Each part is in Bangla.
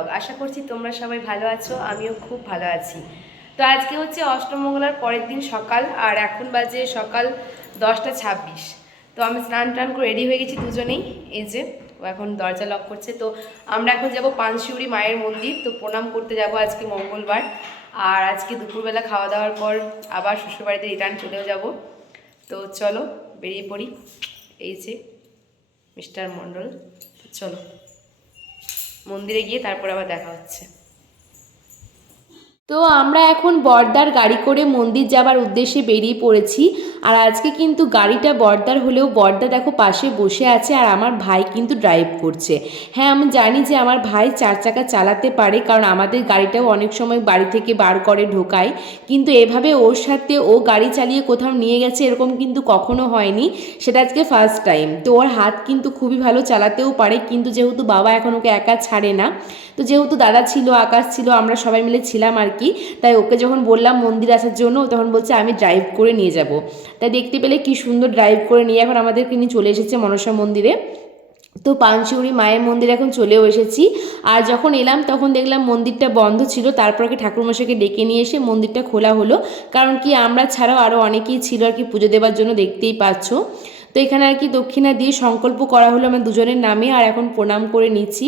ব্লগ। আশা করছি তোমরা সবাই ভালো আছো, আমিও খুব ভালো আছি। তো আজকে হচ্ছে অষ্টমঙ্গলার পরের দিন সকাল, আর এখন বাজে সকাল দশটা ছাব্বিশ। তো আমি স্নান টান করে রেডি হয়ে গেছি দুজনেই, এই যে, ও এখন দরজা লক করছে। তো আমরা এখন যাব পানশিউরি মায়ের মন্দির, তো প্রণাম করতে যাব আজকে মঙ্গলবার। আর আজকে দুপুরবেলা খাওয়া দাওয়ার পর আবার শ্বশুরবাড়িতে রিটার্ন চলেও যাব। তো চলো, বেরিয়ে পড়ি। এই যে, মিস্টার মণ্ডল চলো। মন্দিরে গিয়ে তারপর আবার দেখা হচ্ছে। তো আমরা এখন বর্দার গাড়ি করে মন্দির যাবার উদ্দেশ্যে বেরিয়ে পড়েছি। আর আজকে কিন্তু গাড়িটা বর্দার হলেও বর্দা দেখো পাশে বসে আছে আর আমার ভাই কিন্তু ড্রাইভ করছে। হ্যাঁ আমি জানি যে আমার ভাই চার চাকা চালাতে পারে কারণ আমাদের গাড়িটাও অনেক সময় বাড়ি থেকে বার করে ঢোকায়। কিন্তু এভাবে ওর সাথে ও গাড়ি চালিয়ে কোথাও নিয়ে গেছে এরকম কিন্তু কখনো হয়নি। সেটা আজকে ফার্স্ট টাইম তো ওর হাত কিন্তু খুবই ভালো চালাতেও পারে, কিন্তু যেহেতু বাবা এখন ওকে একা ছাড়ে না, তো যেহেতু দাদা ছিল, আকাশ ছিল, আমরা সবাই মিলে ছিলাম আর কি, তাই ওকে যখন বললাম মন্দির আসার জন্য তখন বলছে, আমি ড্রাইভ করে নিয়ে যাব। তাই দেখতে পেলে কি সুন্দর ড্রাইভ করে নিয়ে এখন আমাদের নিয়ে চলে এসেছে মনসা মন্দিরে। তো পানশিউরি মায়ের মন্দির এখন চলেও এসেছি। আর যখন এলাম তখন দেখলাম মন্দিরটা বন্ধ ছিল, তারপর কি ঠাকুরমশাইকে ডেকে নিয়ে এসে মন্দিরটা খোলা হলো। কারণ কি আমরা ছাড়াও আরও অনেকেই ছিল আর কি পুজো দেওয়ার জন্য দেখতেই পাচ্ছ। তো এখানে আর কি দক্ষিণা দিয়ে সংকল্প করা হলো আমার দুজনের নামে, আর এখন প্রণাম করে নিচ্ছি।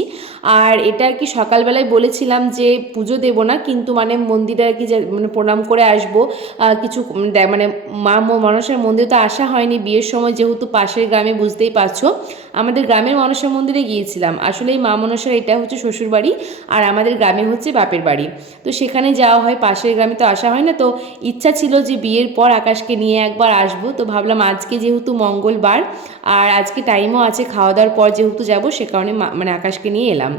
আর এটা আর কি সকালবেলায় বলেছিলাম যে পুজো দেব না, কিন্তু মানে মন্দিরে আর কি মানে প্রণাম করে আসব। কিছু মানে মা মনসার মন্দিরে তো আসা হয়নি, বিয়ের সময় যেহেতু পাশের গ্রামে বুঝতেই পারছ। আমাদের গ্রামের মনসা মন্দিরে গিয়েছিলাম। আসলে এই মা মনসার এটা হচ্ছে শ্বশুর বাড়ি, আর আমাদের গ্রামে হচ্ছে বাপের বাড়ি। তো সেখানে যাওয়া হয়, পাশের গ্রামে তো আসা হয় না, তো ইচ্ছা ছিল যে বিয়ের পর আকাশকে নিয়ে একবার আসব। তো ভাবলাম আজকে যেহেতু মঙ্গলবার। আর আজকে টাইমও আছে খাওয়া দাওয়ার পর যেহেতু যাব, সে কারণে মানে আকাশকে নিয়ে এলাম।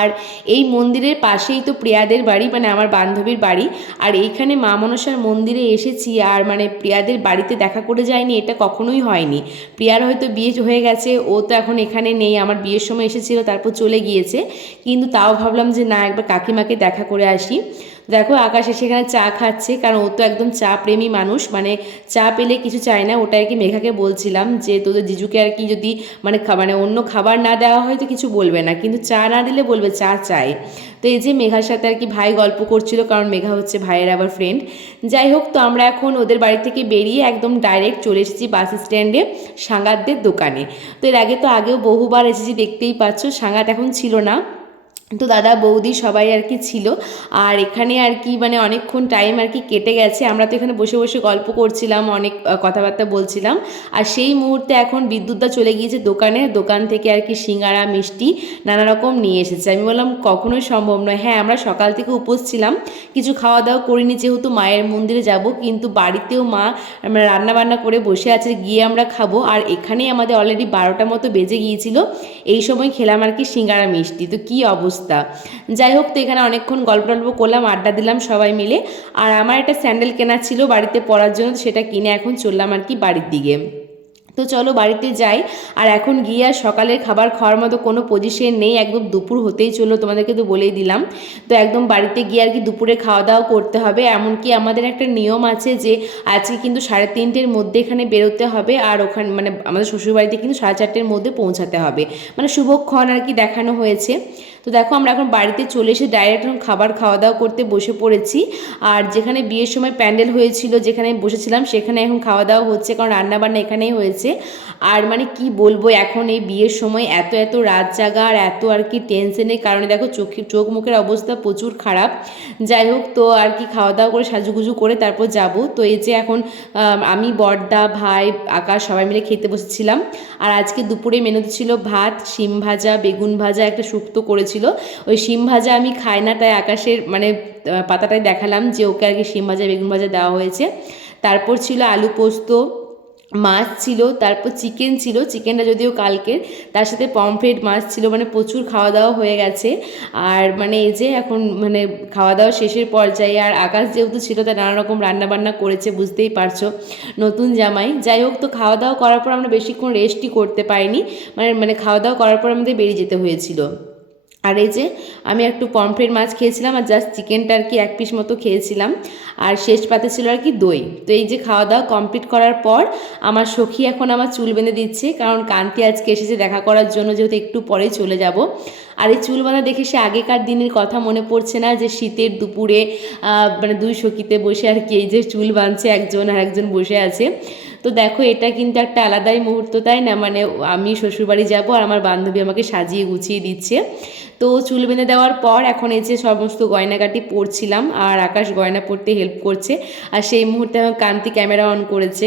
আর এই মন্দিরের পাশেই তো প্রিয়াদের বাড়ি মানে আমার বান্ধবীর বাড়ি। আর এইখানে মা মনসার মন্দিরে এসেছি, আর মানে প্রিয়াদের বাড়িতে দেখা করে যায়নি, এটা কখনোই হয়নি। প্রিয়ার হয়তো বিয়ে হয়ে গেছে, ও তো এখন এখানে নেই, আমার বিয়ের সময় এসেছিল, তারপর চলে গিয়েছে। কিন্তু তাও ভাবলাম যে না, একবার কাকিমাকে দেখা করে আসি। দেখো, আকাশ সেখানে চা খাচ্ছে, কারণ ও তো একদম চা প্রেমী মানুষ। মানে চা পেলে কিছু চায় না ওটা আর কি মেঘাকে বলছিলাম যে, তোদের জিজুকে আর কি যদি মানে মানে অন্য খাবার না দেওয়া হয় তো কিছু বলবে না। কিন্তু চা না দিলে বলবে, চা চাই। তো এই যে মেঘার সাথে আর কি ভাই গল্প করছিল, কারণ মেঘা হচ্ছে ভাইয়ের আবার ফ্রেন্ড যাই হোক, তো আমরা এখন ওদের বাড়ি থেকে বেরিয়ে একদম ডাইরেক্ট চলে এসেছি বাস স্ট্যান্ডে সাঙ্গাতদের দোকানে। তো এর আগে তো আগেও বহুবার এসেছি, দেখতেই পাচ্ছ, সাঙ্গাত এখন ছিল না। তো দাদা, বৌদি সবাই আর কি ছিল। আর এখানে আর কি মানে অনেকক্ষণ টাইম আর কি কেটে গেছে। আমরা তো এখানে বসে বসে গল্প করছিলাম, অনেক কথাবার্তা বলছিলাম। আর সেই মুহূর্তে এখন বিদ্যুৎটা চলে গিয়েছে দোকানে। দোকান থেকে আর কি সিঙ্গারা, মিষ্টি নানা রকম নিয়ে এসেছে। আমি বললাম, কখনোই সম্ভব নয়। হ্যাঁ আমরা সকাল থেকে উপোস ছিলাম কিছু খাওয়া দাওয়া করিনি যেহেতু মায়ের মন্দিরে যাব, কিন্তু বাড়িতেও মা, আমরা রান্না বান্না করে বসে আছে, গিয়ে আমরা খাব। আর এখানেই আমাদের অলরেডি বারোটা মতো বেজে গিয়েছিল। এই সময় খেলাম আর কি সিঙ্গারা, মিষ্টি। তো কী অবস্থা? যাই হোক, তো এখানে অনেকক্ষণ গল্প টল্প করলাম, আড্ডা দিলাম সবাই মিলে। আর আমার একটা স্যান্ডেল কেনা ছিল বাড়িতে পরার জন্য সেটা কিনে এখন চললাম আর কি বাড়ির দিকে। তো চলো বাড়িতে যাই। আর এখন গিয়ে আর সকালের খাবার খাওয়ার মতো কোনো পজিশন নেই, একদম দুপুর হতেই চলল, তোমাদেরকে তো বলেই দিলাম। তো একদম বাড়িতে গিয়ে আর কি দুপুরে খাওয়া দাওয়া করতে হবে, এমনকি আমাদের একটা নিয়ম আছে যে, আজকে কিন্তু সাড়ে তিনটের মধ্যে এখানে বেরোতে হবে, আর ওখানে মানে আমাদের শ্বশুরবাড়িতে কিন্তু সাড়ে চারটের মধ্যে পৌঁছাতে হবে। মানে শুভক্ষণ আর কি দেখানো হয়েছে। তো দেখো আমরা এখন বাড়িতে চলে এসে ডাইরেক্ট এখন খাবার খাওয়া দাওয়া করতে বসে পড়েছি। আর যেখানে বিয়ের সময় প্যান্ডেল হয়েছিল, যেখানে বসেছিলাম, সেখানে এখন খাওয়া দাওয়া হচ্ছে, কারণ রান্না বান্না এখানেই হয়েছে। আর মানে কি বলব, এখন এই বিয়ের সময় এত এত রাত জাগা আর এত আর কি টেনশনের কারণে দেখো চোখে, চোখ মুখের অবস্থা প্রচুর খারাপ। যাই হোক, তো আর কি খাওয়া দাওয়া করে সাজুগুজু করে তারপর যাব। তো এই যে এখন আমি বড়দা ভাই, আকাশ সবাই মিলে খেতে বসেছিলাম। আর আজকে দুপুরে মেনুতে ছিল ভাত, শিম ভাজা, বেগুন ভাজা, একটা শুক্তো করেছিল ওই শিম ভাজা আমি খাই না, তাই আকাশের মানে পাতাটায় দেখালাম যে ওকে আর কি শিম ভাজা, বেগুন ভাজা দেওয়া হয়েছে। তারপর ছিল আলু পোস্ত, মাছ ছিল, তারপর চিকেন ছিল। চিকেনটা যদিও কালকের তার সাথে পমফ্রেট মাছ ছিল মানে প্রচুর খাওয়া দাওয়া হয়ে গেছে। আর মানে এই যে এখন মানে খাওয়া দাওয়া শেষের পর্যায়ে, আর আকাশ যেহেতু ছিল তার নানা রকম রান্না বান্না করেছে, বুঝতেই পারছ, নতুন জামাই। যাই হোক, তো খাওয়া দাওয়া করার পর আমরা বেশিক্ষণ রেস্টই করতে পারিনি। মানে মানে খাওয়া দাওয়া করার পর আমাদের বেরিয়ে যেতে হয়েছিল। আর এই যে আমি একটু পমফ্রেট মাছ খেয়েছিলাম আর জাস্ট চিকেনটা আর কি এক পিস মতো খেয়েছিলাম। আর শেষ পাতে ছিল আর কি দই। তো এই যে খাওয়া দাওয়া কমপ্লিট করার পর আমার সখী এখন আমার চুল বেঁধে দিচ্ছে, কারণ কান্তি আজকে এসেছে দেখা করার জন্য যেহেতু একটু পরেই চলে যাব। আর এই চুল বাঁধা দেখে সে আগেকার দিনের কথা মনে পড়ছে না যে শীতের দুপুরে মানে দুই সখীতে বসে আর কি এই যে চুল বাঁধছে, একজন আর একজন বসে আছে। তো দেখো, এটা কিন্তু একটা আলাদাই মুহূর্ত, তাই না? মানে আমি শ্বশুরবাড়ি যাব আর আমার বান্ধবী আমাকে সাজিয়ে গুছিয়ে দিচ্ছে। তো চুল বেঁধে দেওয়ার পর এখন এই যে সমস্ত গয়নাগাটি পরছিলাম আর আকাশ গয়না পরতে হেল্প করছে। আর সেই মুহূর্তে আমার কান্তি ক্যামেরা অন করেছে।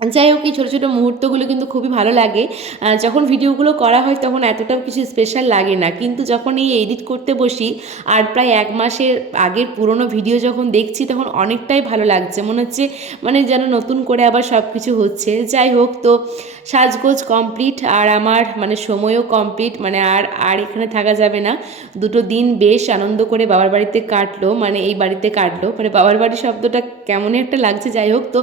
যাই হোক, এই ছোটো ছোটো মুহূর্তগুলো কিন্তু খুবই ভালো লাগে। যখন ভিডিওগুলো করা হয় তখন এতটাও কিছু স্পেশাল লাগে না। কিন্তু যখন এই এডিট করতে বসি, আর প্রায় এক মাসের আগের পুরনো ভিডিও যখন দেখছি, তখন অনেকটাই ভালো লাগছে। মনে হচ্ছে মানে যেন নতুন করে আবার সব কিছু হচ্ছে। যাই হোক, তো সাজগোজ কমপ্লিট আর আমার মানে সময়ও কমপ্লিট মানে আর আর এখানে থাকা যাবে না। দুটো দিন বেশ আনন্দ করে বাবার বাড়িতে কাটলো মানে এই বাড়িতে কাটলো। মানে বাবার বাড়ি শব্দটা কেমনই একটা লাগছে। যাই হোক, তো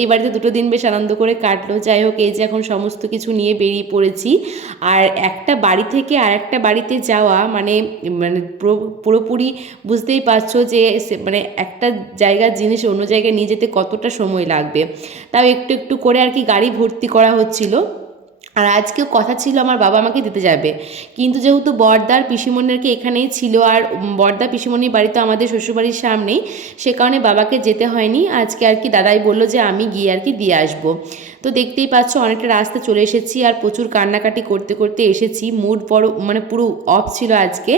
এই বাড়িতে দুটো দিন বেশ করে কাটলো। যাই হোক, এই যে এখন সমস্ত কিছু নিয়ে বেরিয়ে পড়েছি। আর একটা বাড়ি থেকে আর একটা বাড়িতে যাওয়া মানে মানে পুরোপুরি বুঝতেই পারছ যে মানে একটা জায়গার জিনিস অন্য জায়গায় নিয়ে যেতে কতটা সময় লাগবে। তাও একটু একটু করে আর কি গাড়ি ভর্তি করা হচ্ছিল। আর আজকেও কথা ছিল আমার বাবা আমাকে দিতে যাবে। কিন্তু যেহেতু বর্দার পিসিমণি আর কি এখানেই ছিল আর বর্দা পিসিমণির বাড়ি তো আমাদের শ্বশুরবাড়ির সামনেই, সে কারণে বাবাকে যেতে হয়নি। আজকে আর কি দাদাই বলল যে আমি গিয়ে আর কি দিয়ে আসব। তো দেখতেই পাচ্ছ অনেকটা রাস্তা চলে এসেছি আর প্রচুর কান্নাকাটি করতে করতে এসেছি। মুড বড় মানে পুরো অফ ছিল আজকে।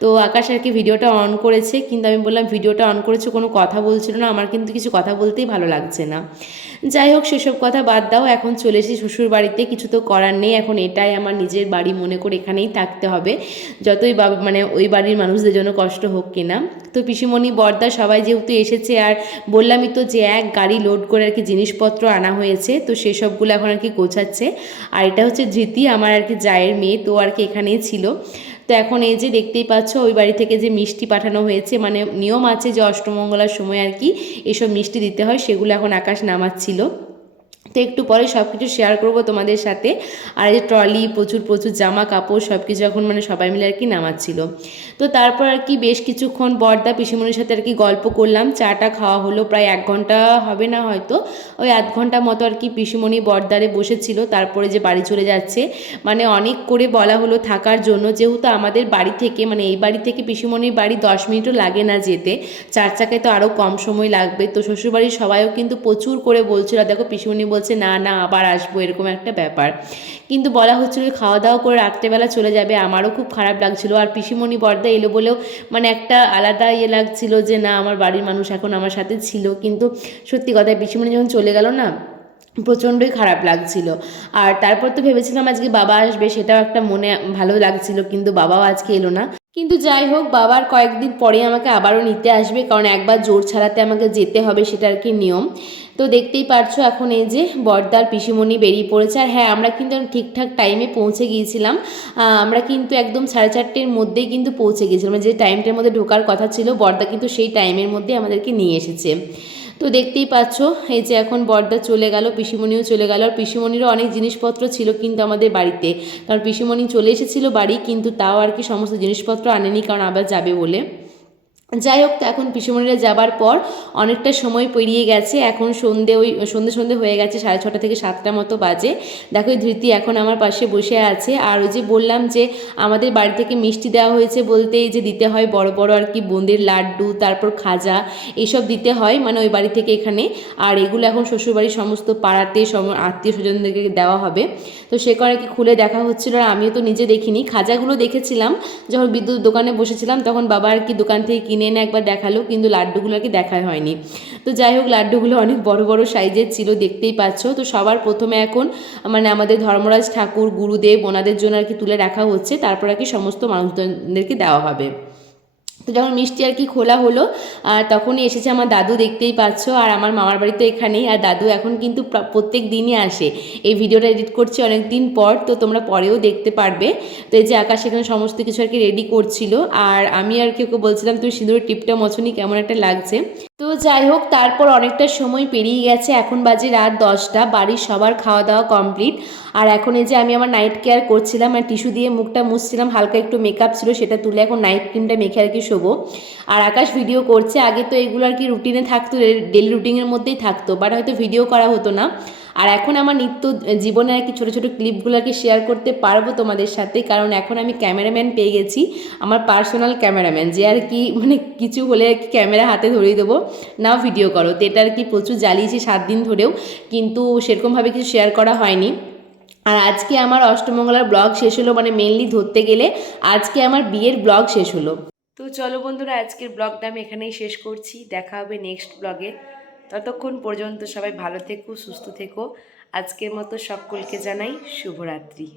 তো আকাশ আর কি ভিডিওটা অন করেছে, কিন্তু আমি বললাম, ভিডিওটা অন করেছে, কোনো কথা বলছিল না? আমার কিন্তু কিছু কথা বলতেই ভালো লাগছে না। যাই হোক, সেসব কথা বাদ দাও, এখন চলে এসেছি শ্বশুর বাড়িতে, কিছু তো করার নেই, এখন এটাই আমার নিজের বাড়ি মনে করে এখানেই থাকতে হবে। যতই মানে ওই বাড়ির মানুষদের জন্য কষ্ট হোক কিনা তো পিসিমণি, বর্দা সবাই যেহেতু এসেছে, আর বললামই তো যে এক গাড়ি লোড করে আর কি জিনিসপত্র আনা হয়েছে, তো সেসবগুলো এখন আর কি গোছাচ্ছে। আর এটা হচ্ছে ধৃতি, আমার আর কি জায়ের মেয়ে, তো আর কি এখানেই ছিল। তো এখন এই যে দেখতেই পাচ্ছ, ওই বাড়ি থেকে যে মিষ্টি পাঠানো হয়েছে মানে নিয়ম আছে যে অষ্টমঙ্গলার সময় আর কি এসব মিষ্টি দিতে হয়, সেগুলো এখন আকাশ নামাচ্ছিল। তো একটু পরে সব কিছু শেয়ার করব তোমাদের সাথে। আর এই যে ট্রলি প্রচুর প্রচুর জামা কাপড় সব কিছু এখন মানে সবাই মিলে আর কি নামাচ্ছিল। তো তারপর আর কি বেশ কিছুক্ষণ বর্দা পিসিমনির সাথে আর কি গল্প করলাম। চাটা খাওয়া হলো প্রায় এক ঘণ্টা হবে না হয়তো। ওই আধ ঘণ্টা মতো আর কি পিসিমণি বর্দারে বসেছিল। তারপরে যে বাড়ি চলে যাচ্ছে মানে অনেক করে বলা হলো থাকার জন্য। যেহেতু আমাদের বাড়ি থেকে মানে এই বাড়ি থেকে পিসিমণির বাড়ি দশ মিনিটও লাগে না যেতে। চার চাকায় তো আরও কম সময় লাগবে। তো শ্বশুরবাড়ির সবাইও কিন্তু প্রচুর করে বলছিল দেখো পিসিমণি বলছে, না না, আবার আসব। এরকম একটা ব্যাপার। কিন্তু বলা হচ্ছিল খাওয়া দাওয়া করে রাত্রেবেলা চলে যাবে। আমারও খুব খারাপ লাগছিল। আর পিসিমণি বর্দা এলো বলেও মানে একটা আলাদা ইয়ে লাগছিল যে, না, আমার বাড়ির মানুষ এখন আমার সাথে ছিল। কিন্তু সত্যি কথা পিসিমণি যখন চলে গেল না, প্রচণ্ডই খারাপ লাগছিল। আর তারপর তো ভেবেছিলাম আজকে বাবা আসবে, সেটাও একটা মনে ভালো লাগছিল। কিন্তু বাবাও আজকে এলো না। কিন্তু যাই হোক, বাবার কয়েকদিন পরে আমাকে আবারও নিতে আসবে, কারণ একবার জোর ছাড়াতে আমাকে যেতে হবে সেটা আর কি নিয়ম। তো দেখতেই পারছ এখন এই যে বর্দার পিসিমণি বেরিয়ে পড়েছে। আর হ্যাঁ আমরা কিন্তু ঠিকঠাক টাইমে পৌঁছে গিয়েছিলাম। আমরা কিন্তু একদম সাড়ে চারটের মধ্যেই কিন্তু পৌঁছে গিয়েছিলাম। মানে যে টাইমটার মধ্যে ঢোকার কথা ছিল, বর্দা কিন্তু সেই টাইমের মধ্যে আমাদেরকে নিয়ে এসেছে। তো দেখতেই পাচ্ছ, এই যে এখন বর্দা চলে গেল, পিসিমণিও চলে গেল। আর পিসিমণিরও অনেক জিনিসপত্র ছিল কিন্তু আমাদের বাড়িতে। কারণ পিসিমণি চলে এসেছিল বাড়ি, কিন্তু তাও আর কি সমস্ত জিনিসপত্র আনেনি, কারণ আবার যাবে বলে। যাই হোক, তো এখন পিসুমণিরা যাবার পর অনেকটা সময় পেরিয়ে গেছে। এখন সন্ধে ওই, সন্ধে সন্ধে হয়ে গেছে, সাড়ে ছটা থেকে সাতটা মতো বাজে। দেখো ধৃতি এখন আমার পাশে বসে আছে। আর ওই যে বললাম যে আমাদের বাড়ি থেকে মিষ্টি দেওয়া হয়েছে বলতে এই যে দিতে হয় বড় বড় আর কি, বোঁদের লাড্ডু, তারপর খাজা এইসব দিতে হয় মানে ওই বাড়ি থেকে এখানে। আর এগুলো এখন শ্বশুরবাড়ির সমস্ত পাড়াতে সম, আত্মীয় স্বজনদেরকে দেওয়া হবে। তো সে করে কি খুলে দেখা হচ্ছিল আর আমিও তো নিজে দেখিনি। খাজাগুলো দেখেছিলাম, যখন বিদ্যুৎ দোকানে বসেছিলাম, তখন বাবা আর কি দোকান থেকে কিনে এনে একবার দেখাল, কিন্তু লাড্ডুগুলো আর কি দেখাই হয়নি। তো যাই হোক, লাড্ডুগুলো অনেক বড় বড় সাইজের ছিল, দেখতেই পাচ্ছ। তো সবার প্রথমে এখন মানে আমাদের ধর্মরাজ ঠাকুর, গুরুদেব, ওনাদের জন্য আর কি তুলে রাখা হচ্ছে, তারপর আর কি সমস্ত মানুষজনদেরকে দেওয়া হবে। তো যখন মিষ্টি আর কি খোলা হলো, আর তখনই এসেছে আমার দাদু, দেখতেই পাচ্ছ। আর আমার মামার বাড়ি তো এখানেই, আর দাদু এখন কিন্তু প্রত্যেক দিনই আসে। এই ভিডিওটা এডিট করছি অনেক দিন পর, তো তোমরা পরেও দেখতে পারবে। তো এই যে আকাশ এখানে সমস্ত কিছু আর কি রেডি করছিল, আর আমি আর কি ওকে বলছিলাম, তুমি সিঁদুরের টিপটা মছনি, কেমন একটা লাগছে? তো যাই হোক, তারপর অনেকটা সময় পেরিয়ে গেছে। এখন বাজে রাত দশটা, বাড়ির সবার খাওয়া দাওয়া কমপ্লিট। আর এখন এই যে আমি আমার নাইট কেয়ার করছিলাম আর টিস্যু দিয়ে মুখটা মুছছিলাম, হালকা একটু মেকআপ ছিল, সেটা তুলে এখন নাইট ক্রিমটা মেখে আর কি শোবো। আর আকাশ ভিডিও করছে, আগে তো এগুলো আর কি রুটিনে থাকতো ডেলি রুটিনের মধ্যেই থাকতো। বাট হয়তো ভিডিও করা হতো না। আর এখন আমার নিত্য জীবনে আর কি ছোটো ছোটো ক্লিপগুলো আর কি শেয়ার করতে পারব তোমাদের সাথে। কারণ এখন আমি ক্যামেরাম্যান পেয়ে গেছি, আমার পার্সোনাল ক্যামেরাম্যান যে আর কি মানে কিছু হলে আর কি ক্যামেরা হাতে ধরিয়ে দেবো। নাও ভিডিও করো, তো এটা আর কি প্রচুর জ্বালিয়েছি সাত দিন ধরেও, কিন্তু সেরকমভাবে কিছু শেয়ার করা হয়নি। আর আজকে আমার অষ্টমঙ্গলার ব্লগ শেষ হলো মানে মেনলি ধরতে গেলে, আজকে আমার বিয়ের ব্লগ শেষ হলো। তো চলো বন্ধুরা, আজকের ব্লগটা আমি এখানেই শেষ করছি, দেখা হবে নেক্সট ব্লগে ততক্ষণ পর্যন্ত সবাই ভালো থেকো সুস্থ থেকো। আজকের মতো সকলকে জানাই শুভরাত্রি।